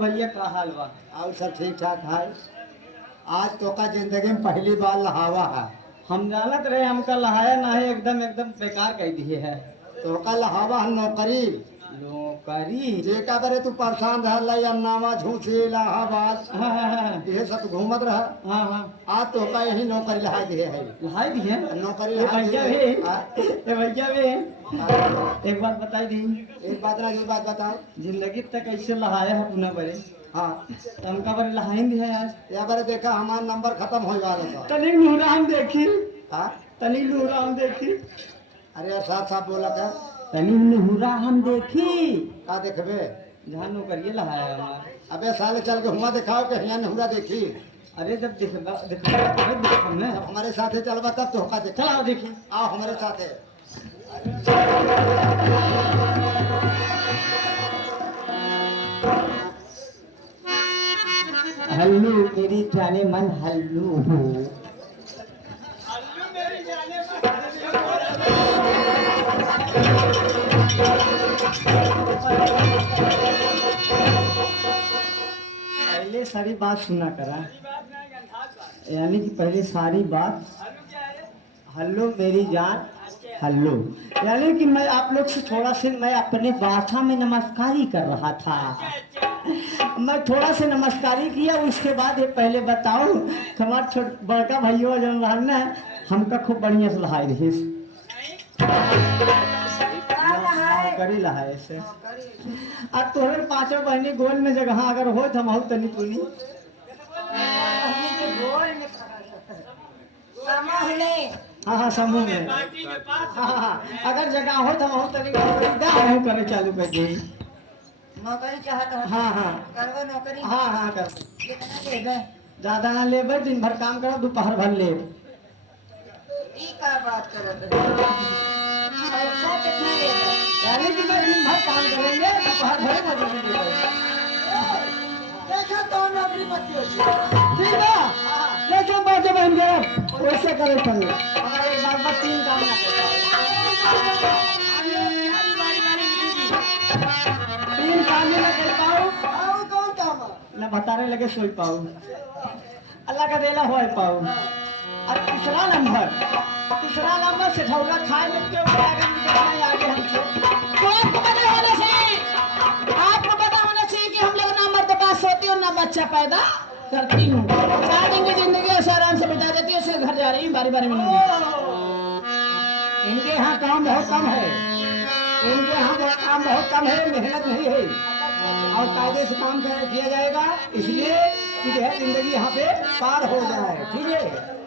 भैया का हाल बा? और सब ठीक ठाक है। आज तो का जिंदगी में पहली बार लहावा है। हम जानत रहे हमका लहाया ना है, एकदम एकदम बेकार कह दिए है। तो का लहावा है नौकरी नौकरी? जेका बरे तू परेशान रहला अन्नावा झूठी इलाहाबाद हाँ हाँ हाँ ये सब घूमत रहा। हाँ हाँ। आज तो का यही नौकरी लहा दिए है। लहाई दिए? नौकरी ये लहा भैया दिए। भी हाँ? ये भैया भी एक बात बताई दी। एक बात ना, ये बात बताओ। जिंदगी तक कैसे लहाया है पुनः बरे? हाँ तमका बरे लहाई दिया है आज। या बारे देखा हमारा नंबर खत्म हो वाला था। तनी नूरा हम देखी, हाँ तनी नूरा हम देखी, अरे यार साथ साथ बोला कर। तनी नूरा हम देखी। का देखबे? जहाँ नौकरी लहाया हमारा। अबे साले चल के हुआ दिखाओ कि यहाँ नहुरा देखी। अरे जब देखा देखा मैं जब हमारे साथ चलबा तब तो का देख। चल आओ देखी। आओ हमारे साथ। हल्लू मेरी जाने मन हल्लू हो। पहले सारी बात सुना करा, यानी कि पहले सारी बात। हल्लो मेरी जान हल्लो, यानी कि मैं आप लोग से थोड़ा से मैं अपने भाषा में नमस्कारी कर रहा था। मैं थोड़ा से नमस्कारी किया, उसके बाद ये पहले बताओ हमारे छोट बड़का भैया जो रहना हमका खूब बढ़िया से लहाई रही नौकरी लहाए से। अब तोहरे पांचों बहनी गोल में जगह अगर हो तो हम तनी पुनी हाँ हाँ समूह में हाँ अगर जगह हो तो हम तनी करे चालू कर दी। नौकरी चाहता है? हाँ हाँ करवा नौकरी। हाँ हाँ कर कितना लेबे? ज्यादा ना ले, दिन भर काम करो दोपहर भर ले। ई का बात करत है? पैसा कितना लेबे? यानी कि मैं दिन भर काम करेंगे दोपहर भर मजदूरी देंगे। देखा तो नौकरी मत हो। ठीक है देखो बातें बन गए वैसे करे चलो। हमारे एक बार बस 3 काम ना तीन काम ही ना कर पाऊँ आओ कौन काम है? न बताने लगे सोई पाऊँ, अल्लाह का देला हो पाऊँ। और तीसरा नंबर से ठौरा खाए में क्यों आगे हमसे। आपको पता होना चाहिए कि हम लोग ना मर्दबाज होती हूँ ना बच्चा पैदा करती हूँ। सारी जिंदगी ऐसे आराम से बिता देती हूँ, घर जा रही हूँ बारी बारी मिलूंगी। इनके यहाँ काम बहुत कम है, इनके यहाँ काम बहुत कम है, मेहनत नहीं है और कायदे से काम किया जाएगा, इसलिए कि जो है जिंदगी यहाँ पे पार हो जाए। ठीक है।